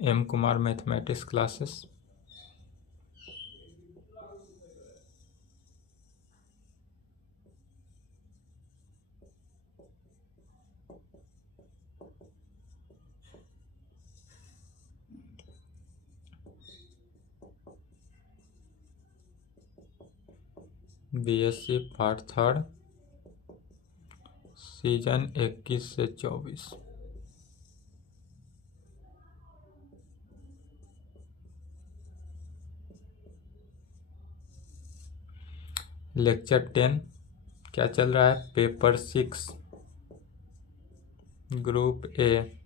M Kumar mathematics classes. BSc part 3 season 21 से 24। Lecture 10 क्या चल रहा है? Paper 6 group A.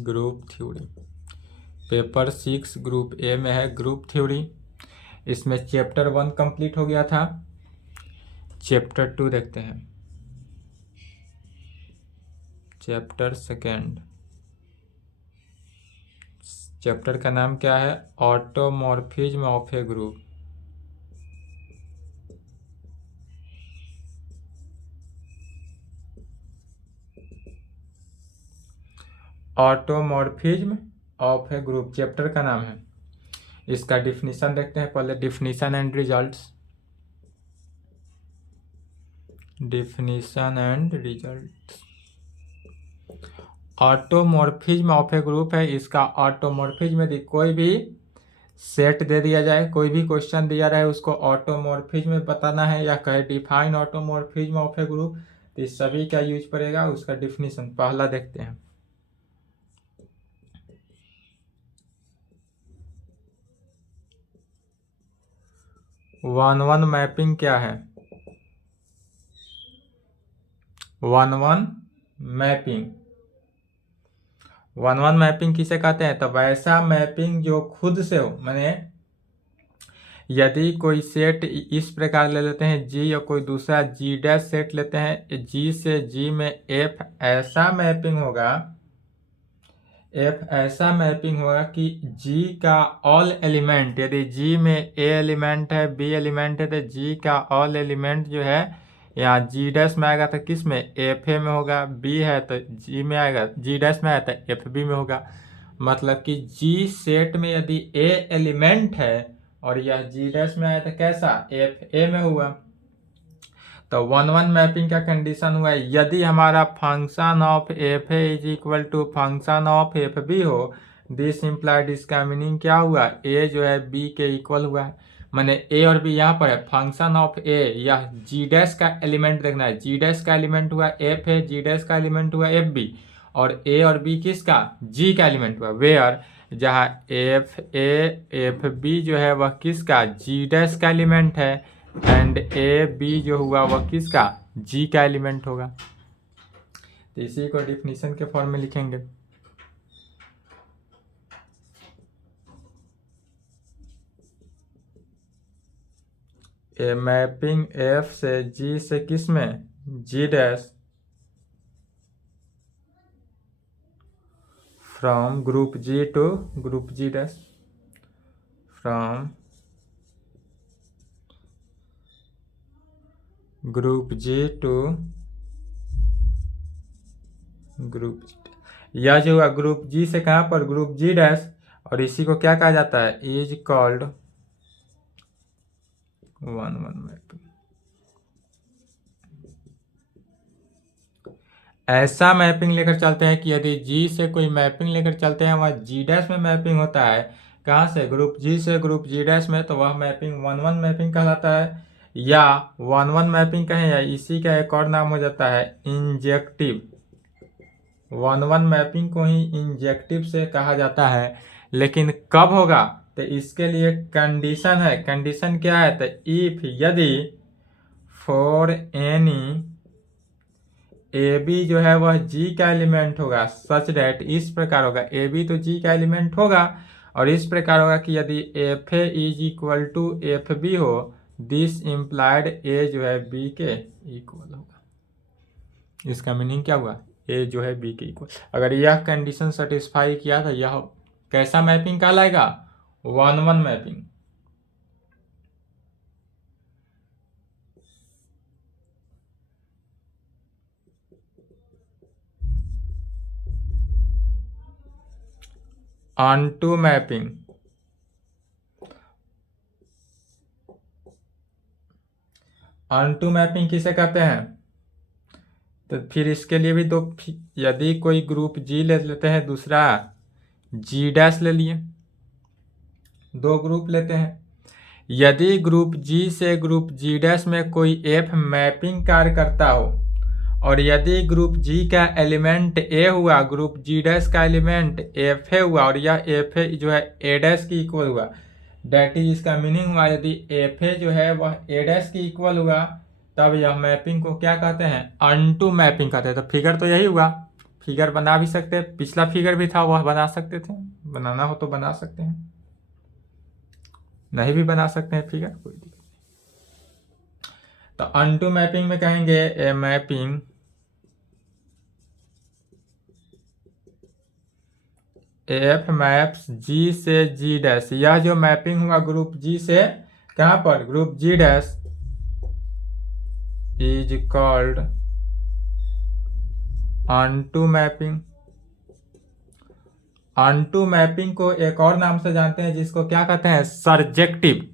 Group theory. Paper 6 group A में है ग्रुप थ्योरी। इसमें चैप्टर 1 कंप्लीट हो गया था। चैप्टर 2 देखते हैं। चैप्टर 2 चैप्टर का नाम क्या है? Automorphism of a group. Automorphism of a group chapter का नाम है। इसका डिफिनीशन देखते हैं पहले। Definition and results. Definition and results. Automorphism of a group है। इसका ऑटोमॉर्फिज्म यदि कोई भी सेट दे दिया जाए, कोई भी क्वेश्चन दिया रहे, उसको ऑटोमॉर्फिज्म बताना है या कहे define automorphism of a group, तो इस सभी का यूज पड़ेगा। उसका डिफिनीशन पहला देखते हैं। वन वन मैपिंग क्या है? One one mapping. One one mapping किसे कहते हैं? तो वैसा मैपिंग जो खुद से हो, माने यदि कोई सेट इस प्रकार ले लेते हैं जी, और कोई दूसरा जी डैश सेट लेते हैं, जी से जी में एफ ऐसा मैपिंग होगा, एफ ऐसा मैपिंग होगा कि जी का ऑल एलिमेंट, यदि जी में ए एलिमेंट है, बी एलिमेंट है, तो जी का ऑल एलिमेंट जो है यहाँ जी डैश में आएगा तो किस में? एफ ए में होगा। बी है तो जी में आएगा, जी डैश में आया तो एफ बी में होगा। मतलब कि जी सेट में यदि ए एलिमेंट है और यह जी डैश में आया तो कैसा? एफ ए में हुआ। तो वन वन मैपिंग का कंडीशन हुआ है यदि हमारा function of f a is equal to function of f b हो, दिस इम्प्लाइड, इसका मीनिंग क्या हुआ? ए जो है बी के इक्वल हुआ है। मैंने ए और बी यहाँ पर है। फंक्शन ऑफ ए या जी डैश का एलिमेंट देखना है। जी डैश का एलिमेंट हुआ एफ ए, जी डैश का एलिमेंट हुआ एफ बी, और ए और बी किसका? जी का एलिमेंट हुआ। वेयर जहाँ एफ ए एफ बी जो है वह किसका? जी डैश का एलिमेंट है, एंड ए बी जो हुआ वह किसका? जी का एलिमेंट होगा। तो इसी को डिफिनीशन के फॉर्म में लिखेंगे। ए मैपिंग एफ से जी से किस में? G dash from group G to group G dash, from group G to group G. यह जो हुआ ग्रुप जी से कहाँ पर? ग्रुप जी डैश, और इसी को क्या कहा जाता है? Is called one one mapping. ऐसा मैपिंग लेकर चलते हैं कि यदि जी से कोई मैपिंग लेकर चलते हैं, वह जी डैश में मैपिंग होता है। कहाँ से? ग्रुप जी से ग्रुप जी डैश में, तो वह मैपिंग वन वन मैपिंग कहलाता है। या वन वन मैपिंग कहें, या इसी का एक और नाम हो जाता है इंजेक्टिव। वन वन मैपिंग को ही इंजेक्टिव से कहा जाता है। लेकिन कब होगा? तो इसके लिए कंडीशन है। कंडीशन क्या है? तो इफ यदि फॉर एनी ए बी जो है वह जी का एलिमेंट होगा, सच डेट, इस प्रकार होगा। ए बी तो जी का एलिमेंट होगा, और इस प्रकार होगा कि यदि f a is equal to f b हो, दिस इम्प्लाइड ए जो है बी के इक्वल होगा। इसका मीनिंग क्या हुआ? ए जो है बी के इक्वल। अगर यह कंडीशन सेटिस्फाई किया तो यह कैसा मैपिंग कहलाएगा? One one mapping. Onto mapping, onto mapping किसे कहते हैं? तो फिर इसके लिए भी दो, यदि कोई ग्रुप जी ले लेते हैं, दूसरा जी डैश ले लिए, दो ग्रुप लेते हैं। यदि ग्रुप जी से ग्रुप जी डैश में कोई एफ मैपिंग कार्य करता हो, और यदि ग्रुप जी का एलिमेंट ए हुआ, ग्रुप जी डैश का एलिमेंट एफ ए हुआ, और यह एफ ए जो है ए डैश की इक्वल हुआ, डेट इज इसका मीनिंग हुआ यदि एफ ए जो है वह ए डैश की इक्वल हुआ, तब यह मैपिंग को क्या कहते हैं? ऑनटू मैपिंग कहते हैं। तो फिगर तो यही हुआ, फिगर बना भी सकते हैं, पिछला फिगर भी था वह बना सकते थे, बनाना हो तो बना सकते हैं, नहीं भी बना सकते हैं फिगर, कोई दिक्कत नहीं। तो ऑनटू मैपिंग में कहेंगे a mapping F maps G से जी डैश, यह जो मैपिंग हुआ ग्रुप जी से कहां पर? Group G dash, is called onto mapping. Onto mapping को एक और नाम से जानते हैं जिसको क्या कहते हैं? सर्जेक्टिव।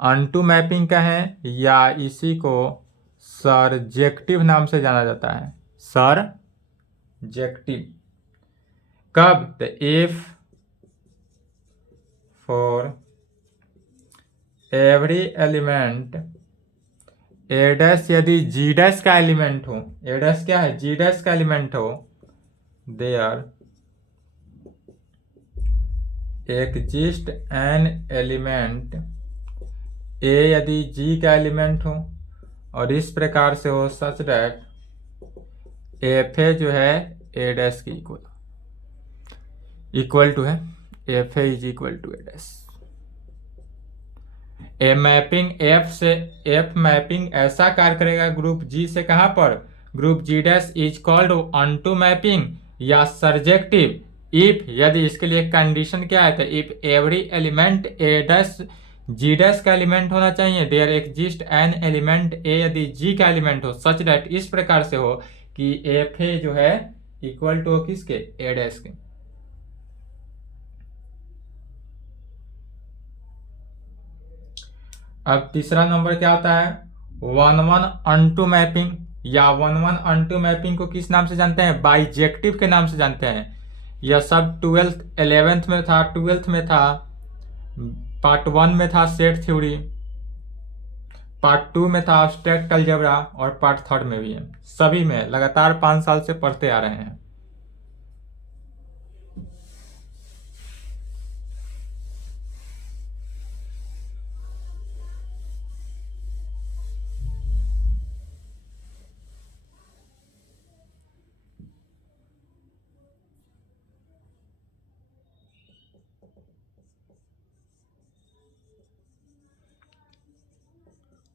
ऑनटू मैपिंग कहें या इसी को सर्जेक्टिव नाम से जाना जाता है, सर्जेक्टिव। कब? तो if for every element a dash, यदि जी डैश का एलिमेंट हो, ए डैश क्या है? जी डैश का एलिमेंट हो, there exist an element a, यदि जी का एलिमेंट हो और इस प्रकार से हो सच दैट एफ ए जो है ए डैश की इक्वल टू है, f a is equal to a dash. A mapping f से, एफ मैपिंग ऐसा कार्य करेगा ग्रुप जी से कहां पर? Group G dash is called onto mapping या सर्जेक्टिव इफ, यदि इसके लिए कंडीशन क्या है? तो if every element a dash G dash का एलिमेंट होना चाहिए, there exist an element a, यदि जी का एलिमेंट हो सच दैट इस प्रकार से हो कि एफ ए जो है इक्वल टू किसके? ए डैश के। अब तीसरा नंबर क्या होता है? 1-1 ऑनटू मैपिंग, या 1-1 ऑनटू मैपिंग को किस नाम से जानते हैं? बाइजेक्टिव के नाम से जानते हैं। यह सब 12th 11th में था, 12th में था, पार्ट 1 में था सेट थ्योरी, पार्ट 2 में था एब्स्ट्रैक्ट अलजेब्रा, और पार्ट 3 में भी है। सभी में लगातार 5 साल से पढ़ते आ रहे हैं।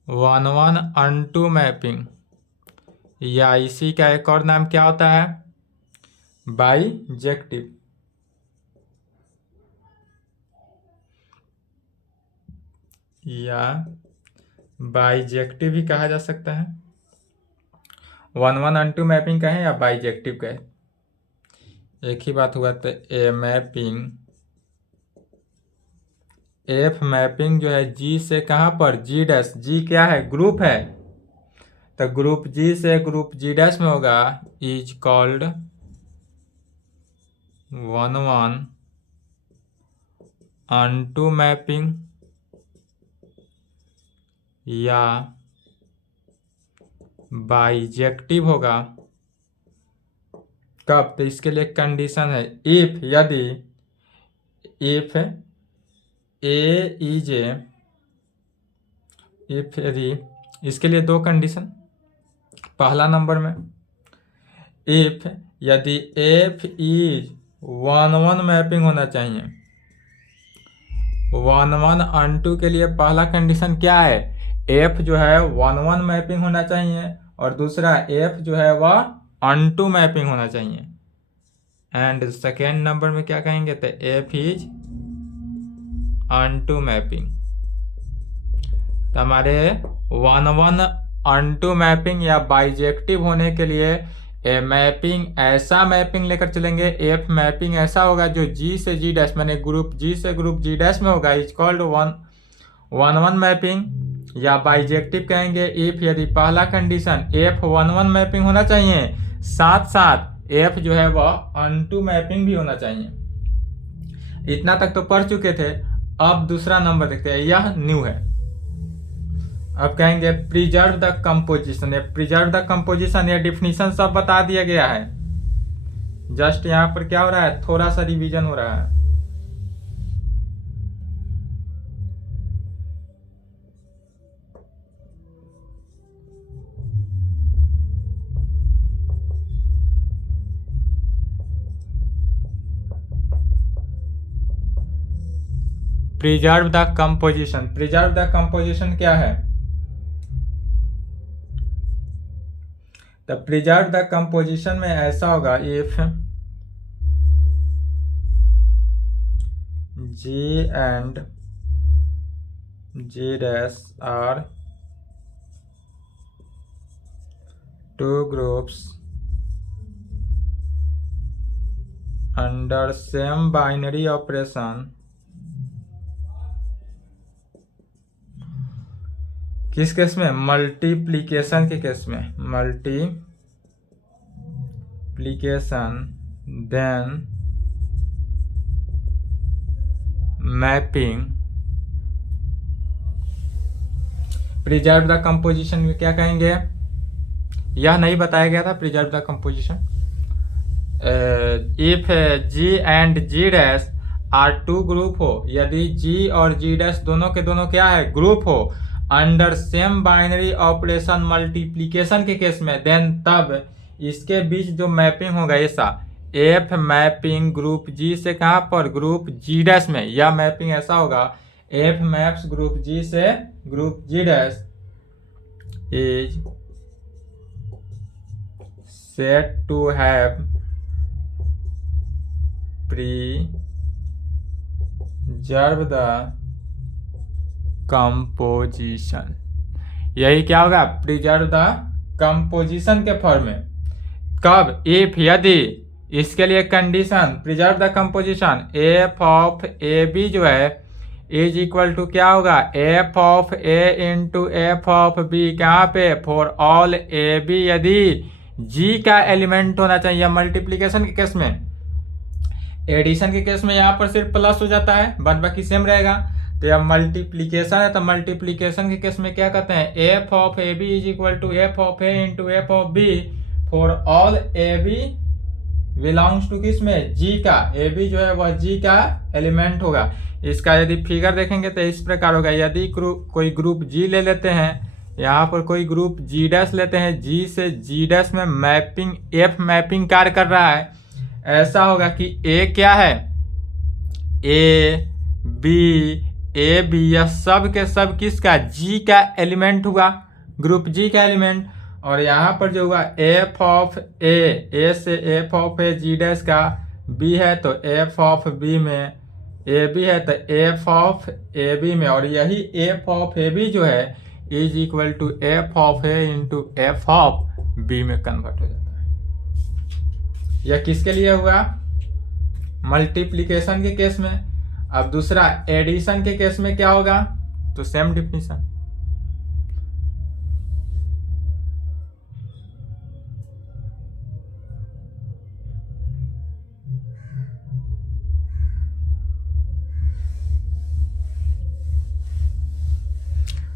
वन वन ऑनटू मैपिंग या इसी का एक और नाम क्या होता है? बाइजेक्टिव। या बाइजेक्टिव भी कहा जा सकता है। 1-1 ऑनटू मैपिंग कहें या बाइजेक्टिव कहें, एक ही बात हुआ। तो ए मैपिंग एफ मैपिंग जो है जी से कहां पर? जी डैश, जी क्या है? ग्रुप है, तो ग्रुप जी से ग्रुप जी डैश में होगा, इज कॉल्ड 1-1 ऑनटू मैपिंग या बाइजेक्टिव होगा। कब? तो इसके लिए कंडीशन है, इफ, यदि, if A is a, if यदि, इसके लिए दो कंडीशन। पहला नंबर में इफ, यदि एफ इज 1-1 मैपिंग होना चाहिए। 1-1 ऑनटू के लिए पहला कंडीशन क्या है? एफ जो है 1-1 मैपिंग होना चाहिए, और दूसरा एफ जो है वह ऑनटू मैपिंग होना चाहिए। एंड सेकेंड नंबर में क्या कहेंगे? तो एफ इज ऑनटू मैपिंग। तो हमारे 1-1 ऑनटू मैपिंग या बाइजेक्टिव होने के लिए मैपिंग ऐसा मैपिंग लेकर चलेंगे, एफ मैपिंग ऐसा होगा जो जी से जी डैश मैंने ग्रुप जी से ग्रुप जी डैश में होगा, is called one one mapping. या बाइजेक्टिव कहेंगे इफ यदि पहला condition F one one mapping होना चाहिए, साथ साथ एफ जो है वह अनटू मैपिंग भी होना चाहिए। इतना तक तो पढ़ चुके थे। अब दूसरा नंबर देखते हैं, यह न्यू है। अब कहेंगे preserve the composition. Preserve the composition ये डिफिनीशन सब बता दिया गया है, जस्ट यहाँ पर क्या हो रहा है, थोड़ा सा रिवीजन हो रहा है। Preserve the composition, preserve the composition क्या है? तो प्रिजर्व द कंपोजिशन में ऐसा होगा, if G and G dash are two groups under same binary operation, किस केस में? मल्टीप्लीकेशन के केस में, multiplication then mapping. Preserve the composition में क्या कहेंगे? यह नहीं बताया गया था preserve the composition. If G and G dash are two group हो, यदि जी और जी डैश दोनों के दोनों क्या है, ग्रुप हो, under same binary operation multiplication के केस में, देन तब इसके बीच जो मैपिंग होगा ऐसा, एफ मैपिंग ग्रुप जी से कहां पर, ग्रुप जी डैश में। यह मैपिंग ऐसा होगा, एफ मैप्स ग्रुप जी से group G dash is set to have preserve the composition. यही क्या होगा, प्रिजर्व द कंपोजिशन के फॉर्म में। कब? इफ यदि, इसके लिए condition preserve the composition, f of A b जो है इज इक्वल टू क्या होगा, f of A into F of B, कहाँ पे, फॉर ऑल ए बी, यदि जी का एलिमेंट होना चाहिए। मल्टीप्लीकेशन के केस में, एडिशन के केस में यहाँ पर सिर्फ प्लस हो जाता है, बाद बाकी सेम रहेगा। तो यह मल्टीप्लीकेशन है, तो मल्टीप्लीकेशन के केस में क्या कहते हैं, f of A B is equal to F of A into F of B for all A b belongs to किस में, जी का। ए बी जो है वह जी का एलिमेंट होगा। इसका यदि फिगर देखेंगे तो इस प्रकार होगा, यदि कोई ग्रुप जी ले लेते हैं, यहाँ पर कोई ग्रुप जी डैश लेते हैं, जी से जी डैश में मैपिंग, एफ मैपिंग कार्य कर रहा है। ऐसा होगा कि ए क्या है, ए बी यह सब के सब किसका, जी का एलिमेंट हुआ, ग्रुप जी का एलिमेंट। और यहाँ पर जो हुआ एफ ऑफ ए से f of a G dash का बी है, तो एफ ऑफ बी में ए बी है, तो एफ ऑफ ए बी में, और यही एफ ऑफ ए बी जो है is equal to F of A into F of b में कन्वर्ट हो जाता है। यह किसके लिए हुआ, मल्टीप्लीकेशन के केस में। अब दूसरा एडिशन के केस में क्या होगा, तो सेम डिफिनीशन।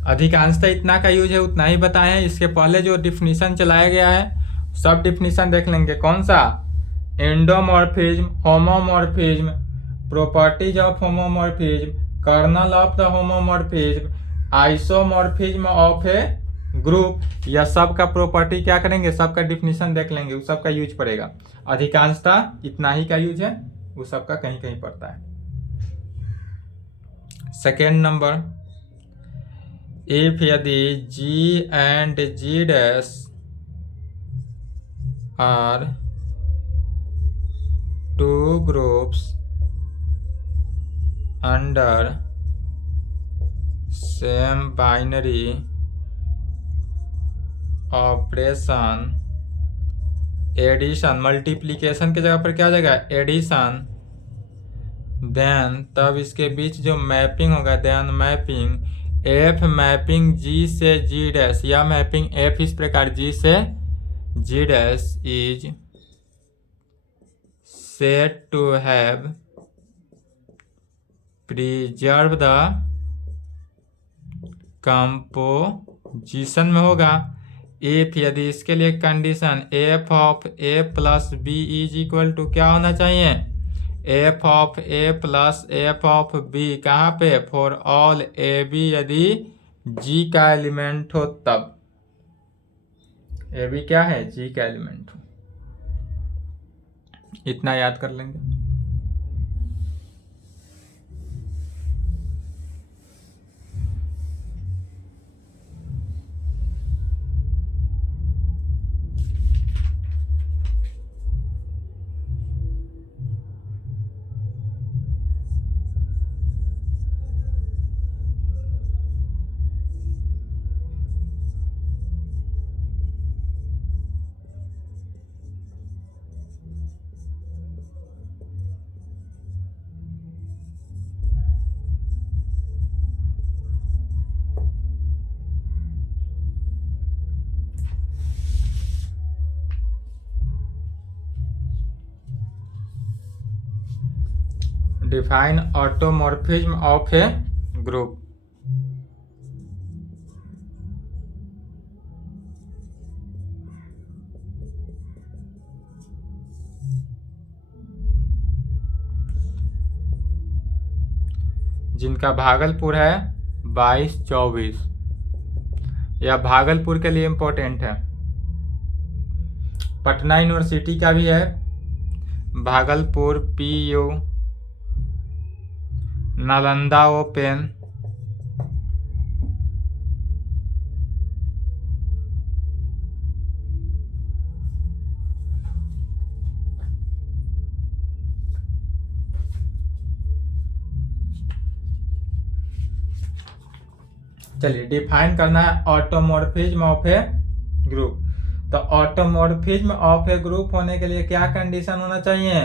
अधिकांशतः इतना का यूज है, उतना ही बताए हैं। इसके पहले जो डिफिनीशन चलाया गया है सब डिफिनीशन देख लेंगे। कौन सा, endomorphism, homomorphism, properties of homomorphism, kernel of the homomorphism, isomorphism of a group. यह सब का प्रॉपर्टी क्या करेंगे, सबका डिफिनीशन देख लेंगे, उस सब का यूज पड़ेगा। अधिकांशतः इतना ही का यूज है, उस सब का कहीं कहीं पड़ता है। सेकेंड नंबर, इफ यदि G and G dash are two groups under same binary operation addition, multiplication की जगह पर क्या हो जाएगा एडिशन, देन तब इसके बीच जो मैपिंग होगा then mapping F mapping G से जी डैश, या मैपिंग एफ इस प्रकार जी से G dash is set to have preserve the composition में होगा इफ, यदि इसके लिए condition F of A plus B is equal to क्या होना चाहिए, F of A plus F of B, कहाँ पे फॉर ऑल ए बी, यदि जी का एलिमेंट हो तब, ए बी क्या है जी का एलिमेंट हो, इतना याद कर लेंगे। Define automorphism of a group. जिनका भागलपुर है 22-24, यह भागलपुर के लिए इम्पोर्टेंट है। पटना यूनिवर्सिटी का भी है भागलपुर PU, नालंदा ओपन, चलिए डिफाइन करना है ऑटोमॉर्फिज्म ऑफ ए ग्रुप। तो ऑटोमॉर्फिज्म ऑफ ए ग्रुप होने के लिए क्या कंडीशन होना चाहिए,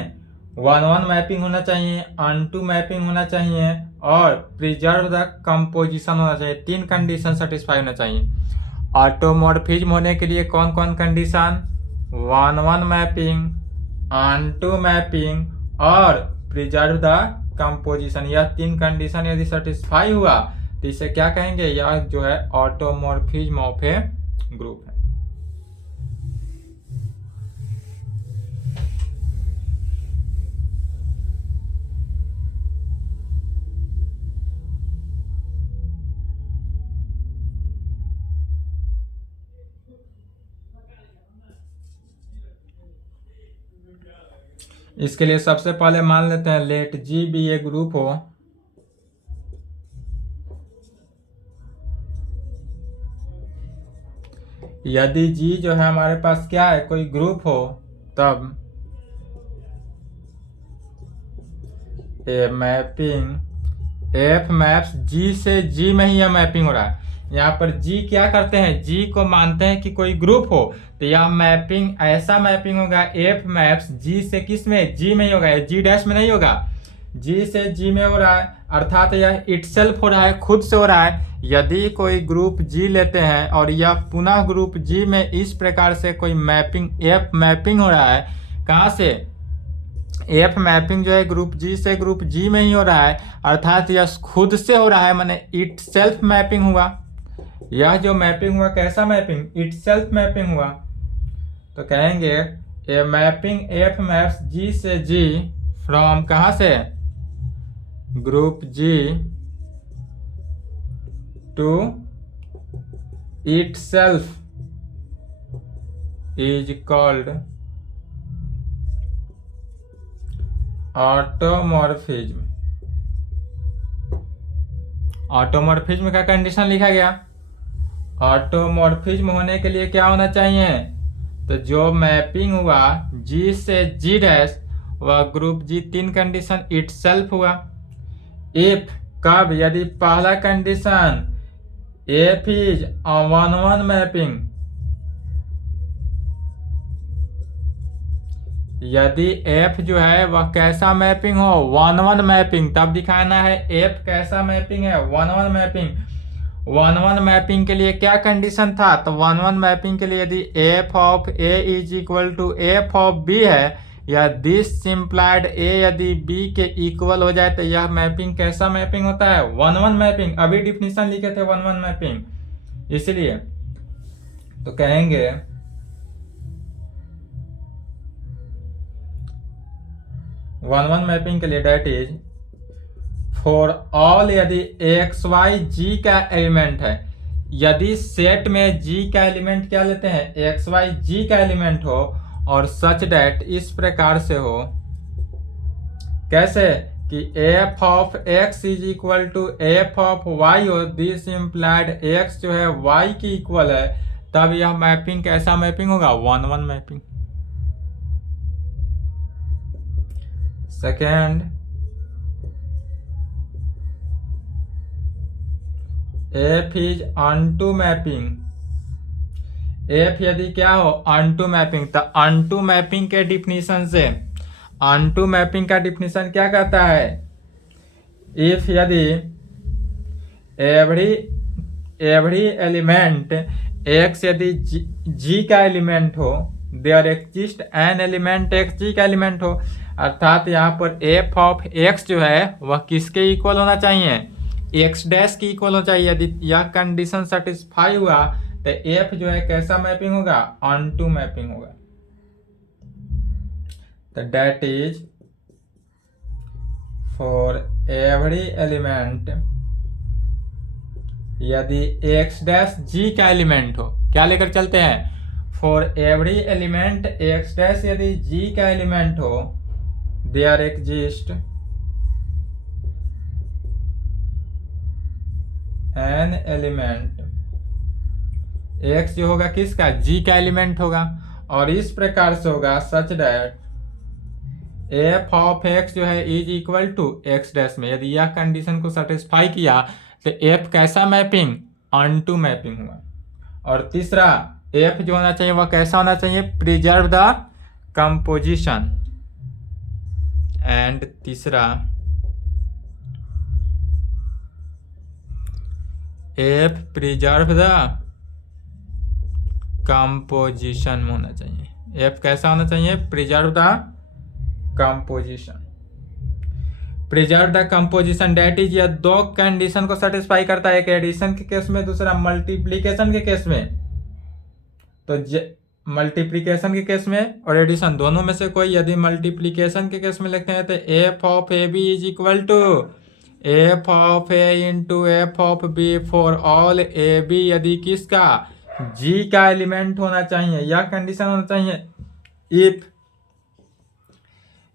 1-1 मैपिंग होना चाहिए, अनटू मैपिंग होना चाहिए और प्रिजर्व द कंपोजिशन होना चाहिए। 3 कंडीशन सेटिस्फाई होना चाहिए। ऑटोमॉर्फिज्म होने के लिए कौन कौन कंडीशन, 1-1 मैपिंग, अनटू मैपिंग और प्रिजर्व द कंपोजिशन। यह 3 कंडीशन यदि सेटिस्फाई हुआ तो इसे क्या कहेंगे, यह जो है ऑटोमॉर्फिज्म ऑफ ए ग्रुप है। इसके लिए सबसे पहले मान लेते हैं late G be a group हो, यदि जी जो है हमारे पास क्या है कोई ग्रुप हो तब ए मैपिंग एफ मैप्स जी से जी में ही यह मैपिंग हो रहा है। यहाँ पर जी क्या करते हैं, जी को मानते हैं कि कोई ग्रुप हो तो यह मैपिंग ऐसा मैपिंग होगा एफ मैप्स जी से किस में, जी में ही होगा, जी डैश में नहीं होगा, जी से जी में हो रहा है, अर्थात यह इटसेल्फ हो रहा है, खुद से हो रहा है। यदि कोई ग्रुप जी लेते हैं और यह पुनः ग्रुप जी में इस प्रकार से कोई मैपिंग एफ मैपिंग हो रहा है, कहाँ से, एफ मैपिंग जो है ग्रुप जी से ग्रुप जी में ही हो रहा है, अर्थात यह खुद से हो रहा है, माने इट सेल्फ मैपिंग हुआ। यह जो मैपिंग हुआ कैसा मैपिंग, इट सेल्फ मैपिंग हुआ। तो कहेंगे a mapping F maps G से जी फ्रॉम कहाँ से, group G to itself is called automorphism. Automorphism का कंडीशन लिखा गया। ऑटोमॉर्फिज्म होने के लिए क्या होना चाहिए, तो जो मैपिंग हुआ जी से जी डैश वह group G 3 condition itself हुआ। इफ कब, यदि पहला कंडीशन एफ इज 1-1 मैपिंग, यदि एफ जो है वह कैसा मैपिंग हो, 1-1 मैपिंग, तब दिखाना है एफ कैसा मैपिंग है, 1-1 मैपिंग। 1-1 मैपिंग के लिए क्या कंडीशन था, तो 1-1 मैपिंग के लिए यदि f of A is equal to F of b है, या दिस सिंप्लाइड ए यदि बी के इक्वल हो जाए, तो यह मैपिंग कैसा मैपिंग होता है, 1-1 मैपिंग। अभी डिफिनीशन लिखे थे 1-1 मैपिंग, इसलिए तो कहेंगे 1-1 मैपिंग के लिए डेट इज फॉर ऑल, यदि एक्स वाई जी का एलिमेंट है, यदि सेट में जी का एलिमेंट क्या लेते हैं, एक्स वाई जी का एलिमेंट हो, और सच डेट इस प्रकार से हो, कैसे कि f of x is equal to F of y हो, दिस इम्प्लाइड एक्स जो है वाई की इक्वल है, तब यह मैपिंग कैसा मैपिंग होगा, 1-1 mapping. Second, F is unto mapping. F यदि क्या हो, अनटू मैपिंग, तो अनटू मैपिंग के डिफिनीशन से, अनटू मैपिंग का डिफिनीशन क्या कहता है, इफ यदि एवरी एलिमेंट एक्स यदि जी का एलिमेंट हो, there exist an element X G का एलिमेंट हो, अर्थात यहाँ पर एफ ऑफ एक्स जो है वह किसके इक्वल होना चाहिए, एक्स डैश की इक्वल होना चाहिए। यदि यह कंडीशन सेटिस्फाई हुआ तो एफ जो है कैसा मैपिंग होगा, ऑनटू मैपिंग होगा। तो that is for every element, यदि एक्स डैश जी का एलिमेंट हो, क्या लेकर चलते हैं, for every element x dash यदि जी का एलिमेंट हो, there exist an element, x जो होगा किसका, जी का एलिमेंट होगा, और इस प्रकार से होगा such that f of x जो है is equal to x dash में, यदि यह कंडीशन को सेटिस्फाई किया तो एफ कैसा मैपिंग, ऑनटू मैपिंग हुआ। और तीसरा, एफ जो होना चाहिए वह कैसा होना चाहिए, प्रिजर्व द कंपोजिशन। एंड तीसरा, एफ प्रिजर्व द कंपोजिशन में होना चाहिए, एफ कैसा होना चाहिए, preserve the composition. Preserve the composition that is, यह दो कंडीशन को सेटिस्फाई करता है, एक एडिशन के केस में, दूसरा मल्टीप्लीकेशन के केस में। तो मल्टीप्लीकेशन के केस में और एडिशन दोनों में से कोई, यदि मल्टीप्लीकेशन के केस में लिखते हैं तो F of A B is equal to F of A into F of B for all A b, यदि किसका, जी का एलिमेंट होना चाहिए, यह कंडीशन होना चाहिए। इफ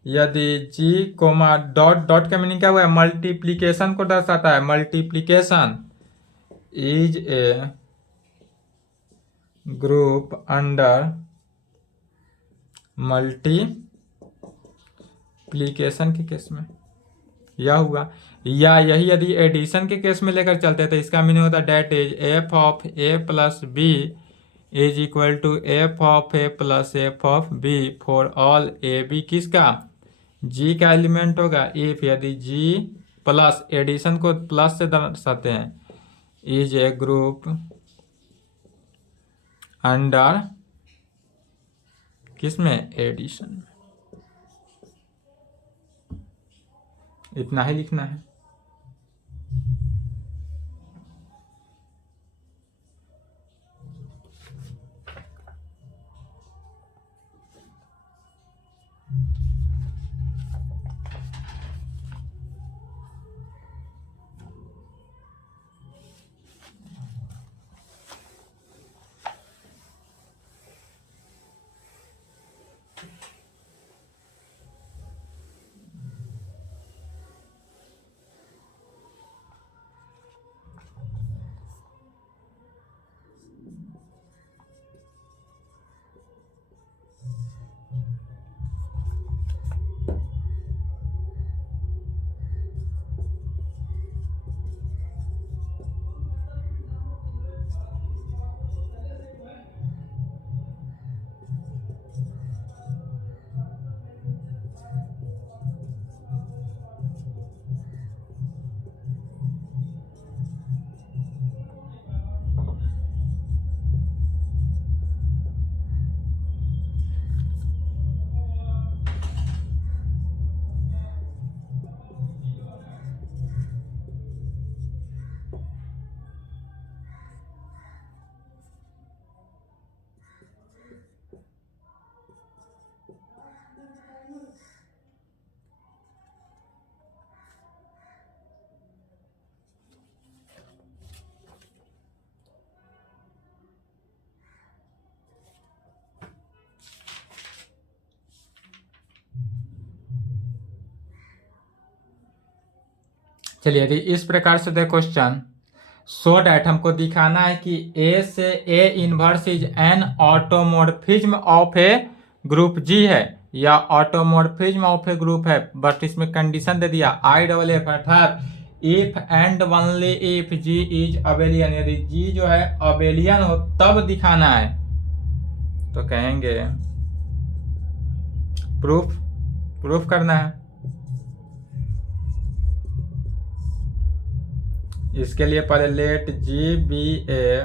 यदि जी कोमा डॉट, डॉट का मीनिंग क्या हुआ है, मल्टीप्लीकेशन को दर्शाता है, multiplication is a group under multiplication के केस में यह हुआ, या यही यदि एडिशन के केस में लेकर चलते हैं तो इसका मीनिंग होता है that is f of A plus B is equal to F of A plus F of B for all A B किसका, जी का एलिमेंट होगा। इफ यदि जी प्लस, एडिशन को प्लस से दर्शाते हैं, इज ए ग्रुप अंडर किसमें, addition में। इतना ही लिखना है। चलिए यदि इस प्रकार से दे क्वेश्चन, सो डैट हमको दिखाना है कि ए से A inverse is an automorphism of a group G है या ऑटोमॉर्फिज्म ऑफ ए ग्रुप है, बट इसमें कंडीशन दे दिया IFF अर्थात if and only if G is abelian, यदि जी जो है अबेलियन हो तब दिखाना है। तो कहेंगे प्रूफ करना है। इसके लिए पहले let G be a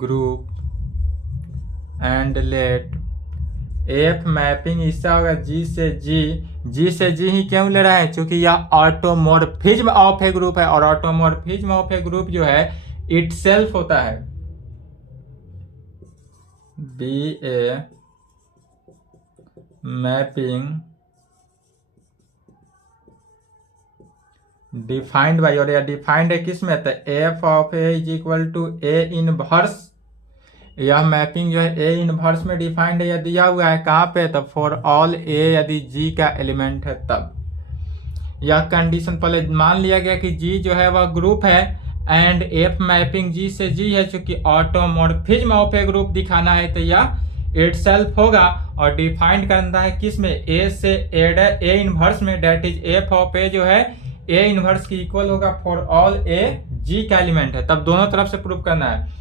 group and let f mapping इसका होगा जी से जी ही क्यों ले रहा है, क्योंकि यह ऑटोमॉर्फिज्म ऑफ ए ग्रुप है और ऑटोमॉर्फिज्म ऑफ ए ग्रुप जो है इटसेल्फ होता है। Be a mapping defined by, और यह डिफाइंड है किस में, तो F of A is equal to A inverse, यह मैपिंग जो है ए इनवर्स में डिफाइंड है, यह दिया हुआ है कहाँ पे, तो फॉर ऑल ए यदि जी का एलिमेंट है तब। यह कंडीशन पहले मान लिया गया कि जी जो है वह ग्रुप है एंड एफ मैपिंग जी से जी है, चूंकि ऑटोमॉर्फिज्म ऑफ ए ग्रुप दिखाना है तो यह इटसेल्फ होगा और डिफाइंड करना है किस में, ए से ए इनवर्स में, date is f of A जो है ए इनवर्स की इक्वल होगा फॉर ऑल ए जी का एलिमेंट है। तब दोनों तरफ से प्रूव करना है।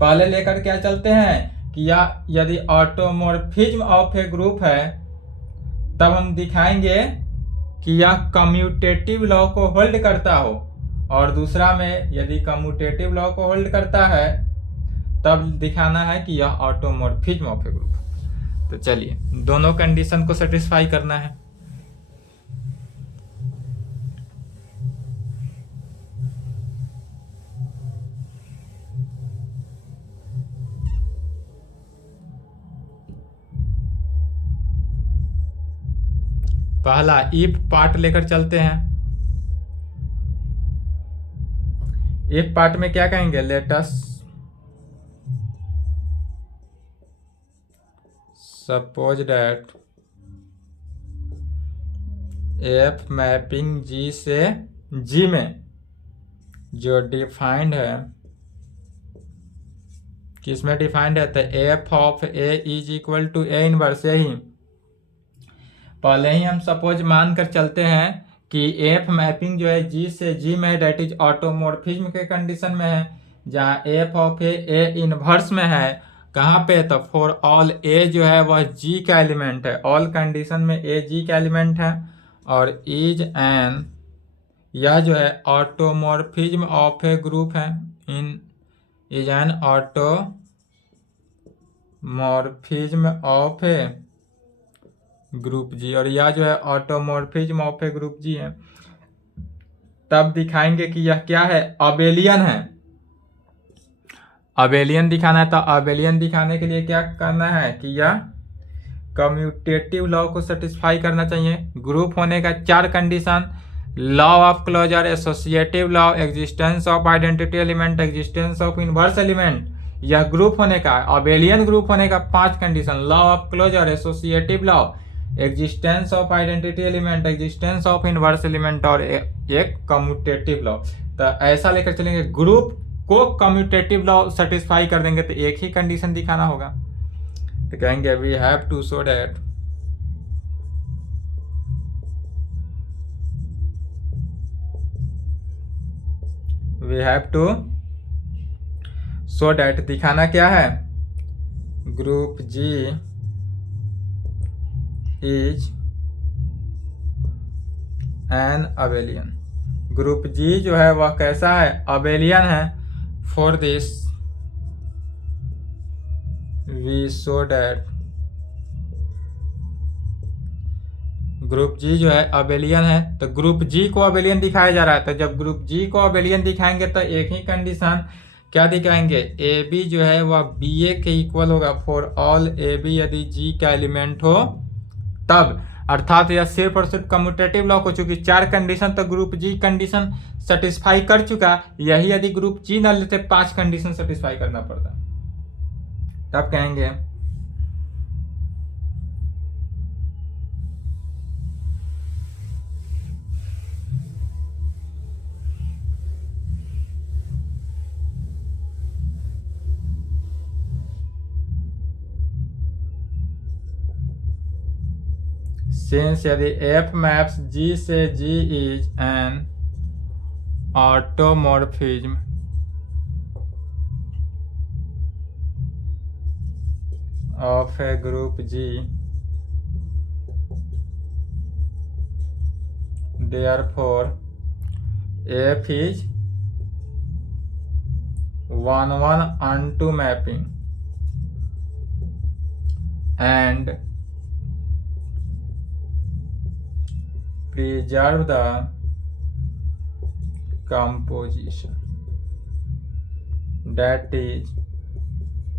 पहले लेकर क्या चलते हैं कि यदि ऑटोमॉर्फिज्म ऑफ ए ग्रुप है तब हम दिखाएंगे कि यह कम्यूटेटिव लॉ को होल्ड करता हो, और दूसरा में यदि कम्यूटेटिव लॉ को होल्ड करता है तब दिखाना है कि यह ऑटोमॉर्फिज्म ऑफ ए ग्रुप। तो चलिए दोनों कंडीशन को सेटिस्फाई करना है। पहला इफ पार्ट लेकर चलते हैं। इफ पार्ट में क्या कहेंगे, let us suppose that F mapping G से जी में जो डिफाइंड है, किसमें डिफाइंड है, तो F of A is equal to A inverse. यही पहले ही हम सपोज मान कर चलते हैं कि एफ मैपिंग जो है जी से जी में है, डेट इज ऑटोमॉर्फिज्म के कंडीशन में है, जहाँ एफ ऑफ ए इनवर्स में है कहाँ पे, तो फॉर ऑल ए जो है वह जी का एलिमेंट है, ऑल कंडीशन में ए जी का एलिमेंट है, और इज एन यह जो है ऑटोमॉर्फिज्म ऑफ ए ग्रुप है, इन is an automorphism of a group G, और यह जो है automorphism of a group G है। तब दिखाएंगे कि यह क्या है, अबेलियन है। अबेलियन दिखाना है, तो अबेलियन दिखाने के लिए क्या करना है कि यह कम्यूटेटिव लॉ को सेटिस्फाई करना चाहिए। ग्रुप होने का 4 condition, law of closure, associative law, existence of identity element, existence of inverse element. यह ग्रुप होने का, अबेलियन ग्रुप होने का 5 condition, law of closure, associative law, existence of identity element, existence of inverse element और एक commutative law. तो ऐसा लेकर चलेंगे, ग्रुप को कम्यूटेटिव लॉ सेटिस्फाई कर देंगे तो एक ही कंडीशन दिखाना होगा। तो कहेंगे we have to show that दिखाना क्या है, group G is an abelian. Group G जो है वह कैसा है, अबेलियन है। For this we show that group G जो है अबेलियन है, तो ग्रुप जी को अबेलियन दिखाया जा रहा है। तो जब ग्रुप जी को अबेलियन दिखाएंगे तो एक ही कंडीशन क्या दिखाएंगे, ए बी जो है वह बी ए के इक्वल होगा फॉर ऑल ए बी यदि जी का एलिमेंट हो तब। अर्थात यह सिर्फ और सिर्फ कम्यूटेटिव लॉ को, चूंकि 4 कंडीशन तो ग्रुप जी कंडीशन सेटिस्फाई कर चुका, यही यदि ग्रुप जी न लेते 5 कंडीशन सेटिस्फाई करना पड़ता, तब कहेंगे सिंस यदि एफ मैप्स जी से G is an automorphism of a group G, therefore F is 1-1 onto mapping and preserve the composition, that is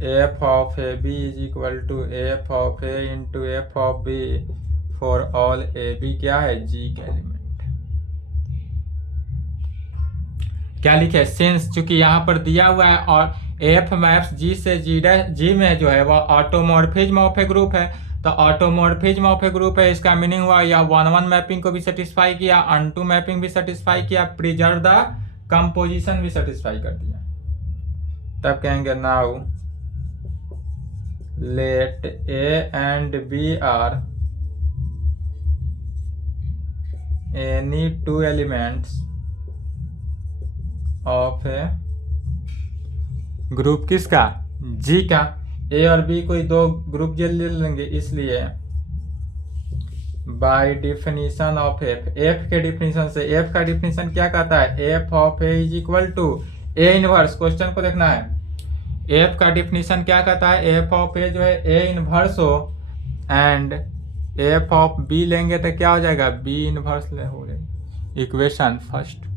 f of AB is equal to f of A into f of B for all AB क्या है, G का element. क्या लिखे, since चूंकि यहाँ पर दिया हुआ है और एफ मैप्स जी से जी में जो है वह ऑटोमॉर्फिज्म ऑफ ए ग्रुप है, तो ऑटोमॉर्फिज्म ऑफ ए ग्रुप है, इसका मीनिंग हुआ या 1-1 मैपिंग को भी सेटिस्फाई किया, अनटू मैपिंग भी सेटिस्फाई किया, प्रिजर्व द कंपोजिशन भी सेटिस्फाई कर दिया। तब कहेंगे now let a and b are any two elements of a group, किसका, जी का। ए और बी कोई दो ग्रुप जे ले लेंगे, इसलिए by definition of f, f के डिफिनीशन से, एफ का डिफिनीशन क्या कहता है, f of A is equal to A inverse. Question को देखना है, एफ का डिफिनीशन क्या कहता है, एफ ऑफ ए जो है ए इनवर्स हो एंड एफ ऑफ बी लेंगे तो क्या हो जाएगा, बी इनवर्स ले हो जाएगा। इक्वेशन फर्स्ट,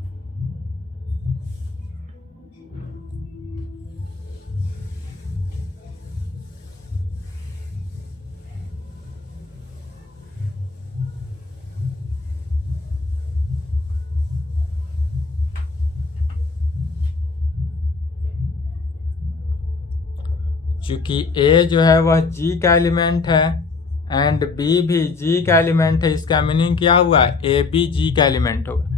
चूंकि ए जो है वह जी का एलिमेंट है एंड बी भी जी का एलिमेंट है, इसका मीनिंग क्या हुआ, ए बी जी का एलिमेंट होगा।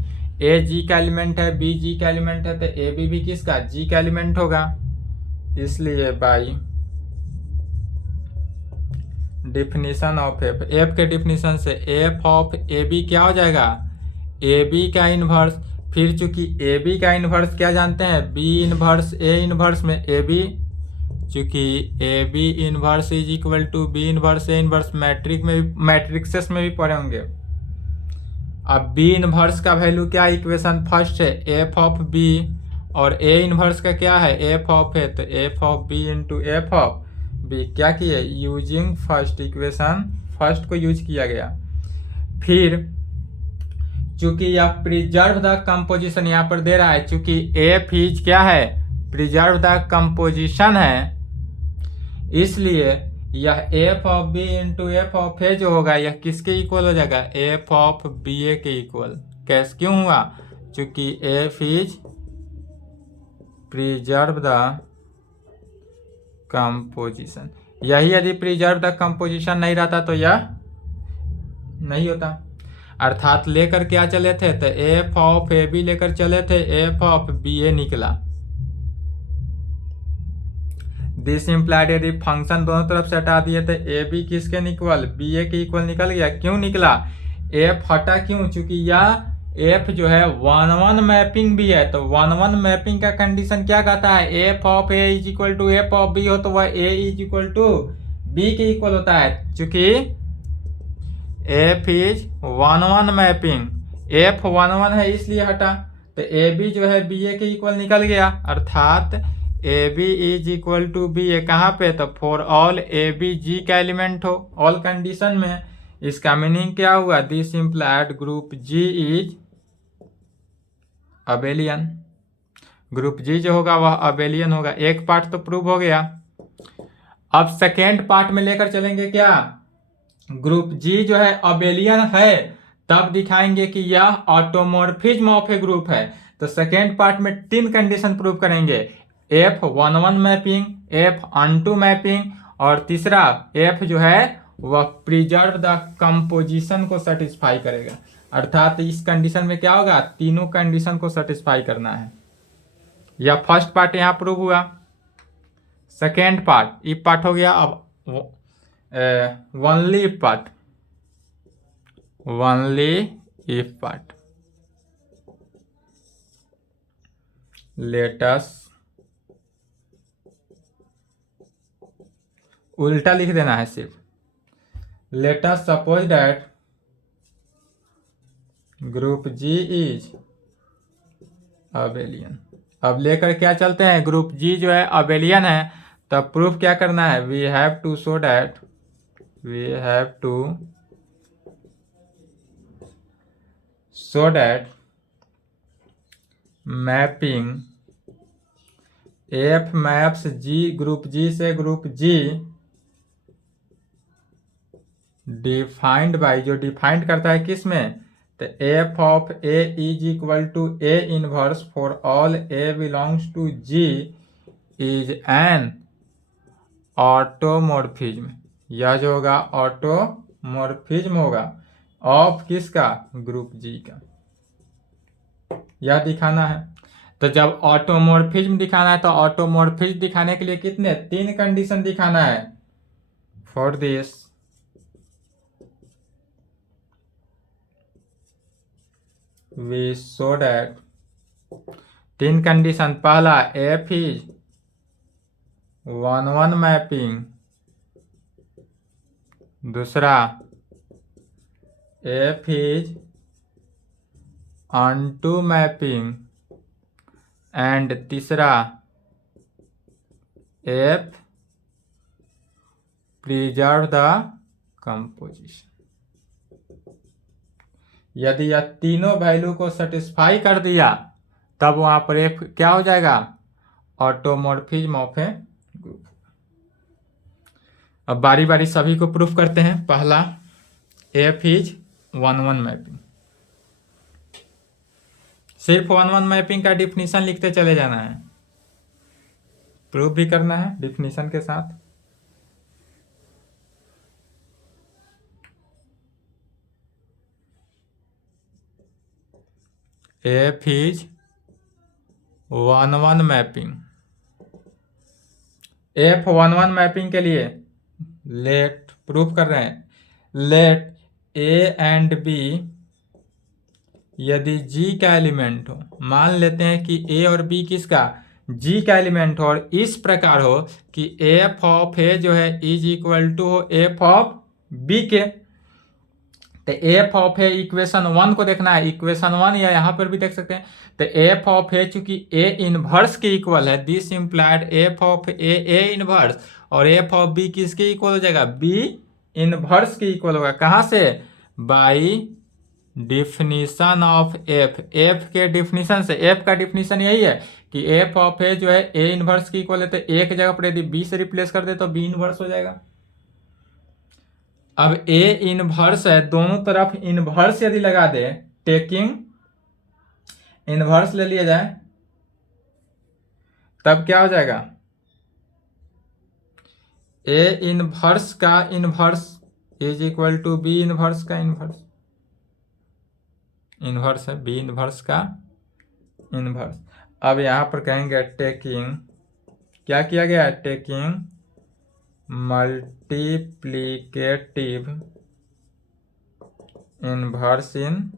ए जी का एलिमेंट है, बी जी का एलिमेंट है, तो ए बी भी किसका, जी का एलिमेंट होगा। इसलिए by definition of f, f के डिफिनीशन से एफ ऑफ ए बी क्या हो जाएगा, ए बी का इनवर्स। फिर चूंकि ए बी का इनवर्स क्या जानते हैं, बी इनवर्स ए इनवर्स में ए बी, चूंकि a B inverse is equal to b inverse A inverse, matrix में भी, मैट्रिक्सेस में भी पढ़े होंगे। अब बी इनवर्स का वैल्यू क्या, इक्वेशन फर्स्ट है एफ ऑफ बी, और ए इनवर्स का क्या है, एफ ऑफ ए, तो F of B into F of b क्या किए, यूजिंग फर्स्ट, इक्वेशन फर्स्ट को यूज किया गया। फिर चूंकि यह प्रिजर्व द कंपोजिशन यहाँ पर दे रहा है, चूंकि एफ इज क्या है, प्रिजर्व द कंपोजिशन है, इसलिए यह F of B into F of A जो होगा यह किसके इक्वल हो जाएगा, एफ ऑफ बी ए के इक्वल। कैसे, क्यों हुआ, चूंकि F is preserve the composition, यही यदि प्रिजर्व द कंपोजिशन नहीं रहता तो यह नहीं होता। अर्थात लेकर क्या चले थे, तो एफ ऑफ ए बी लेकर चले थे, एफ ऑफ बी ए निकला। दिस इम्प्लाइड यदि फंक्शन दोनों तरफ से हटा दिए तो ए बी किसके इक्वल, बी ए के इक्वल निकल गया। क्यों निकला, एफ हटा क्यों, चूंकि यह एफ जो है 1-1 मैपिंग भी है, तो 1-1 मैपिंग का कंडीशन क्या कहता है, f of A is equal to F of b हो तो वह a is equal to b के इक्वल होता है। चूंकि एफ इज 1-1 मैपिंग, एफ 1-1 है इसलिए हटा, तो ए बी जो है बी ए के इक्वल निकल गया। अर्थात A B is equal to B A कहाँ पे, तो for all A B G का एलिमेंट हो, ऑल कंडीशन में। इसका मीनिंग क्या हुआ, this implied group G is abelian, group G जो होगा वह अबेलियन होगा। एक पार्ट तो प्रूव हो गया। अब सेकेंड पार्ट में लेकर चलेंगे क्या, ग्रुप जी जो है अबेलियन है, तब दिखाएंगे कि यह ऑटोमॉर्फिज्म ऑफ ए ग्रुप है। तो सेकेंड पार्ट में 3 कंडीशन प्रूव करेंगे, F 1-1 mapping, F unto mapping, और तीसरा एफ जो है वह प्रिजर्व द कंपोजिशन को सेटिस्फाई करेगा। अर्थात इस कंडीशन में क्या होगा, तीनों कंडीशन को सेटिस्फाई करना है। यह फर्स्ट पार्ट यहाँ प्रूव हुआ। सेकेंड पार्ट इफ पार्ट हो गया। अब only if part, only if part. Let's उल्टा लिख देना है सिर्फ। Let's suppose that group G is abelian. अब लेकर क्या चलते हैं, ग्रुप जी जो है अबेलियन है, तब प्रूफ क्या करना है, we have to show that mapping F maps G group G से ग्रुप जी डिफाइंड बाई, जो डिफाइंड करता है किस में, तो F of A is equal to A inverse for all A belongs to G is an automorphism. यह जो होगा ऑटोमॉर्फिज्म होगा ऑफ किसका, ग्रुप जी का। यह दिखाना है। तो जब ऑटोमॉर्फिज्म दिखाना है तो ऑटोमॉर्फिज्म दिखाने के लिए कितने 3 कंडीशन दिखाना है। For this we show that 3 condition, पहला एफ इज 1-1 मैपिंग, दूसरा f is onto mapping, and तीसरा एफ प्रिजर्व द कंपोजिशन। यदि यह तीनों वैल्यू को सेटिस्फाई कर दिया तब वहां पर एफ क्या हो जाएगा, ऑटोमॉर्फिज्म ऑफ ए ग्रुप। अब बारी बारी सभी को प्रूफ करते हैं। पहला एफ इज 1-1 मैपिंग, सिर्फ 1-1 मैपिंग का डिफिनीशन लिखते चले जाना है, प्रूफ भी करना है डिफिनीशन के साथ। F is 1-1 mapping, F 1-1 mapping के लिए लेट प्रूफ कर रहे हैं, लेट ए एंड बी यदि जी का एलिमेंट हो, मान लेते हैं कि ए और बी किसका, जी का एलिमेंट हो, और इस प्रकार हो कि एफ ऑफ ए जो है इज इक्वल टू हो एफ ऑफ बी के। तो एफ ऑफ ए इक्वेशन 1 को देखना है, इक्वेशन 1 या यहाँ पर भी देख सकते हैं। तो एफ ऑफ ए चूंकि ए इनवर्स के इक्वल है, this implied F of a inverse, और एफ ऑफ बी किसके इक्वल हो जाएगा, बी इनवर्स के इक्वल होगा। कहाँ से, by definition of f, f के डिफिनीशन से। एफ का डिफिनीशन यही है कि एफ ऑफ ए जो है ए इनवर्स की इक्वल है, तो एक जगह पर यदि बी से रिप्लेस कर दे तो बी इनवर्स हो जाएगा। अब ए इनवर्स है, दोनों तरफ इनवर्स यदि लगा दे, टेकिंग इनवर्स ले लिया जाए, तब क्या हो जाएगा, ए इनवर्स का inverse is equal to b inverse का इनवर्स, इनवर्स है बी इनवर्स का इनवर्स। अब यहां पर कहेंगे टेकिंग, क्या किया गया है, taking multiplicative inverse in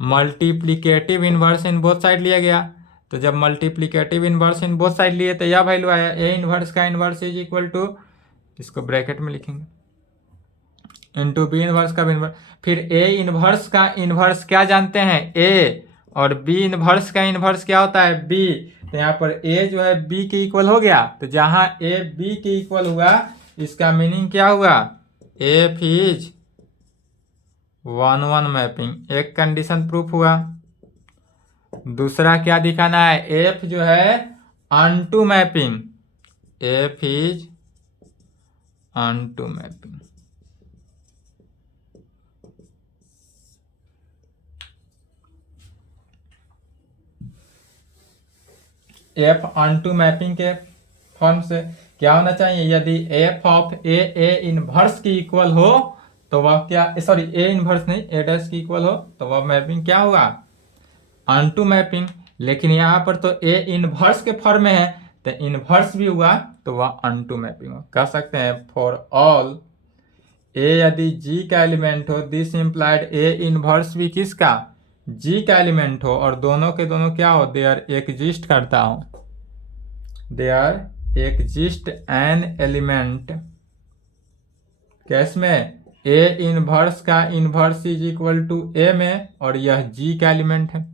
multiplicative inverse in both side लिया गया। तो जब multiplicative inverse in both side लिए तो यह वैल्यू आया, ए इनवर्स का इनवर्स इज इक्वल टू, इसको ब्रैकेट में लिखेंगे, इंटू बी इनवर्स का बी इनवर्स। फिर ए इनवर्स का इनवर्स क्या जानते हैं, ए, और बी इनवर्स का इनवर्स क्या होता है, बी। तो यहाँ पर ए जो है बी के इक्वल हो गया, तो जहां ए बी के इक्वल हुआ इसका मीनिंग क्या हुआ, एफ इज 1-1 मैपिंग, एक कंडीशन प्रूफ हुआ। दूसरा क्या दिखाना है, एफ जो है onto mapping, F is onto mapping. F onto mapping के फॉर्म से क्या होना चाहिए, यदि एफ ऑफ ए इनवर्स की इक्वल हो तो वह क्या, सॉरी ए इनवर्स नहीं, ए डैश की इक्वल हो तो वह मैपिंग क्या हुआ, ऑनटू मैपिंग। लेकिन यहाँ पर तो ए इनवर्स के फॉर्म में है, तो इनवर्स भी हुआ तो वह ऑनटू मैपिंग हो। कह सकते हैं फॉर ऑल ए यदि जी का एलिमेंट हो, दिस इम्प्लाइड ए इनवर्स भी किसका, जी का एलिमेंट हो, और दोनों के दोनों क्या हो, देयर एग्जिस्ट करता हो, देयर एग्जिस्ट एन एलिमेंट कैस में, ए इनवर्स का इनवर्स इज इक्वल टू ए में, और यह जी का एलिमेंट है।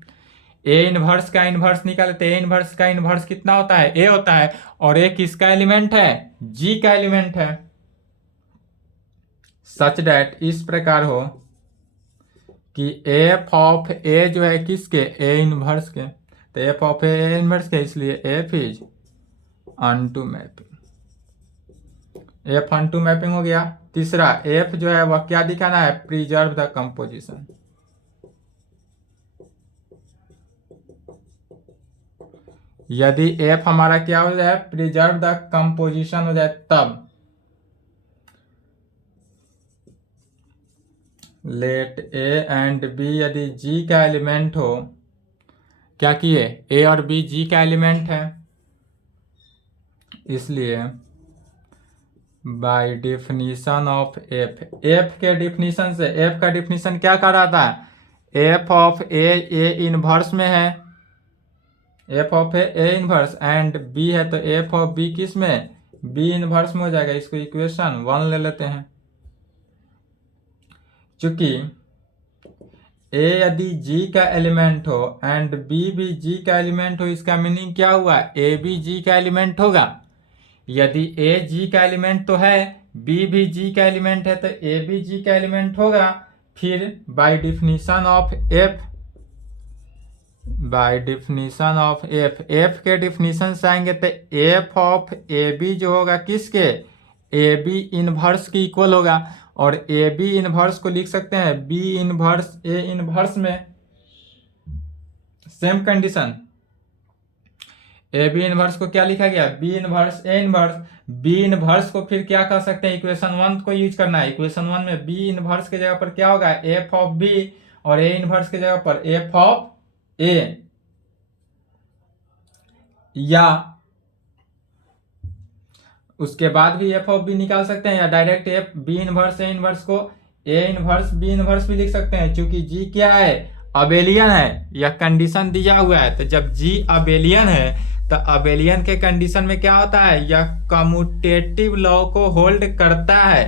ए इनवर्स का इनवर्स निकालते, ए इनवर्स का इनवर्स कितना होता है, ए होता है, और ए किसका एलिमेंट है, जी का एलिमेंट है। सच दैट इस प्रकार हो कि एफ ऑफ ए जो है किसके, ए इनवर्स के, तो एफ ऑफ ए इनवर्स के, इसलिए F is unto mapping, F unto mapping हो गया। तीसरा एफ जो है वह क्या दिखाना है, प्रिजर्व द कंपोजिशन। यदि एफ हमारा क्या हो जाए, प्रिजर्व द कंपोजिशन हो जाए, तब लेट ए एंड बी यदि जी का एलिमेंट हो, क्या किए, ए और बी जी का एलिमेंट है, इसलिए by definition of f, f के डिफिनीशन से, एफ का डिफिनीशन क्या कर रहा था, एफ ऑफ ए इनवर्स में है, f of a inverse and b है, तो एफ ऑफ बी किस में, बी इनवर्स में हो जाएगा। इसको इक्वेशन 1 ले लेते हैं। चूंकि ए यदि जी का एलिमेंट हो एंड बी भी जी का एलिमेंट हो, इसका मीनिंग क्या हुआ, ए भी जी का एलिमेंट होगा। यदि ए जी का एलिमेंट तो है, बी भी जी का एलिमेंट है, तो ए भी जी का एलिमेंट होगा। फिर by definition of f, by definition of f, f के डिफिनीशन से आएंगे तो एफ ऑफ ए बी जो होगा किसके, ए बी इनवर्स की इक्वल होगा, और ए बी इनवर्स को लिख सकते हैं बी इनवर्स ए इनवर्स में। Same condition, a B inverse को क्या लिखा गया, बी इनवर्स ए इनवर्स, बी इनवर्स को फिर क्या कर सकते हैं, इक्वेशन 1 को यूज करना है। इक्वेशन 1 में बी इनवर्स के जगह पर क्या होगा, एफ ऑफ बी, और ए इनवर्स के जगह पर एफ ऑफ ए, या उसके बाद भी एफ ऑफ बी निकाल सकते हैं, या डायरेक्ट एफ बी इनवर्स ए इनवर्स को ए इनवर्स बी इनवर्स भी लिख सकते हैं। क्योंकि जी क्या है, अबेलियन है, यह कंडीशन दिया हुआ है। तो जब जी अबेलियन है तो अबेलियन के कंडीशन में क्या होता है, यह कम्यूटेटिव लॉ को होल्ड करता है।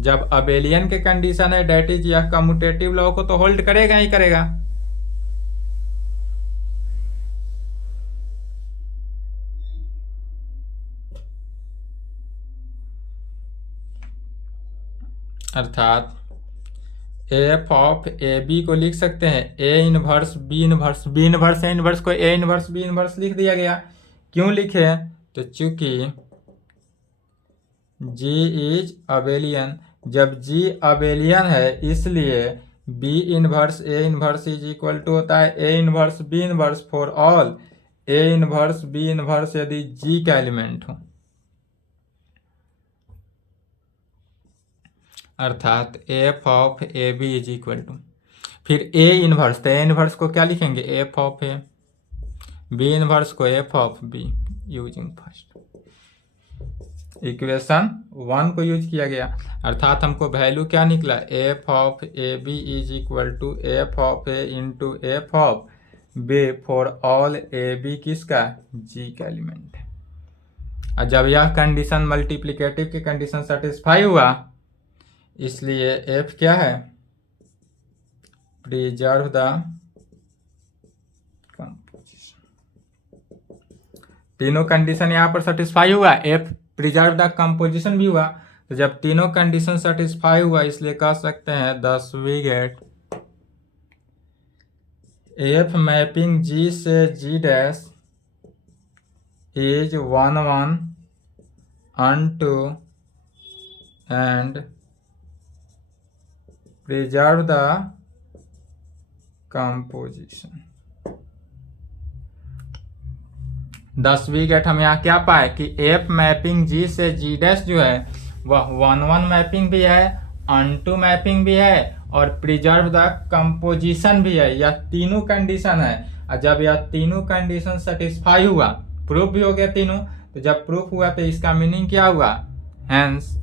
जब अबेलियन के कंडीशन है, डेट इज यह कम्यूटेटिव लॉ को तो होल्ड करेगा ही करेगा। अर्थात एफ ऑफ ए बी को लिख सकते हैं a inverse B inverse, B inverse A inverse को ए इनवर्स बी इनवर्स लिख दिया गया। क्यों लिखे, तो चूंकि जी इज अबेलियन, जब जी अबेलियन है इसलिए B inverse A inverse is equal to होता है A inverse B inverse for all A inverse B inverse यदि जी का एलिमेंट हो। अर्थात F of A B is equal to, फिर ए इनवर्स, तो ए इनवर्स को क्या लिखेंगे, F of A, B inverse को F of B, using first equation 1 को यूज किया गया। अर्थात हमको वैल्यू क्या निकला, F of A B is equal to F of A into F of B for all A B किसका, G का एलिमेंट है। और जब यह कंडीशन मल्टीप्लिकेटिव की कंडीशन सेटिस्फाई हुआ, इसलिए एफ क्या है, प्रिजर्व द कंपोजिशन। तीनों कंडीशन यहां पर सेटिस्फाई हुआ, एफ प्रिजर्व द कंपोजिशन भी हुआ। तो जब तीनों कंडीशन सेटिस्फाई हुआ, इसलिए कह सकते हैं thus we get F mapping G से G dash is 1 1 onto and preserve the composition. 10वीं गेट हम यहाँ क्या पाए कि एफ मैपिंग जी से जी डैश जो है वह 1 1 मैपिंग भी है, अनटू मैपिंग भी है, और प्रिजर्व द कंपोजिशन भी है। यह तीनों कंडीशन है। और जब यह तीनों कंडीशन सेटिस्फाई हुआ, प्रूफ भी हो गया तीनों, तो जब प्रूफ हुआ तो इसका मीनिंग क्या हुआ, हेंस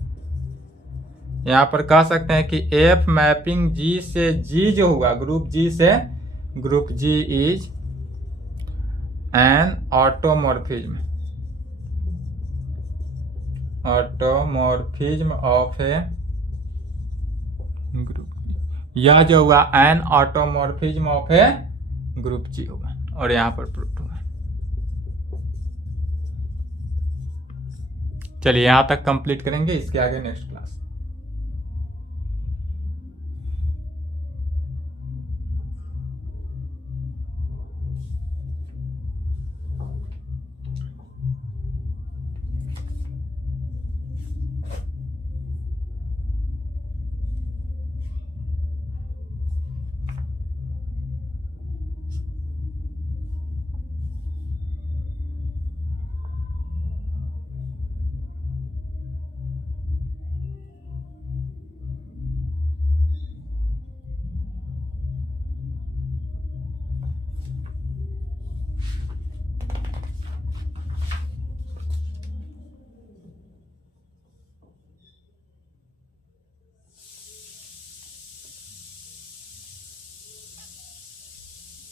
यहाँ पर कह सकते हैं कि एफ मैपिंग जी से जी जो हुआ ग्रुप जी से group G is an automorphism of a group G. यह जो हुआ an automorphism of a group G होगा और यहाँ पर प्रूफ होगा। चलिए यहाँ तक कंप्लीट करेंगे, इसके आगे नेक्स्ट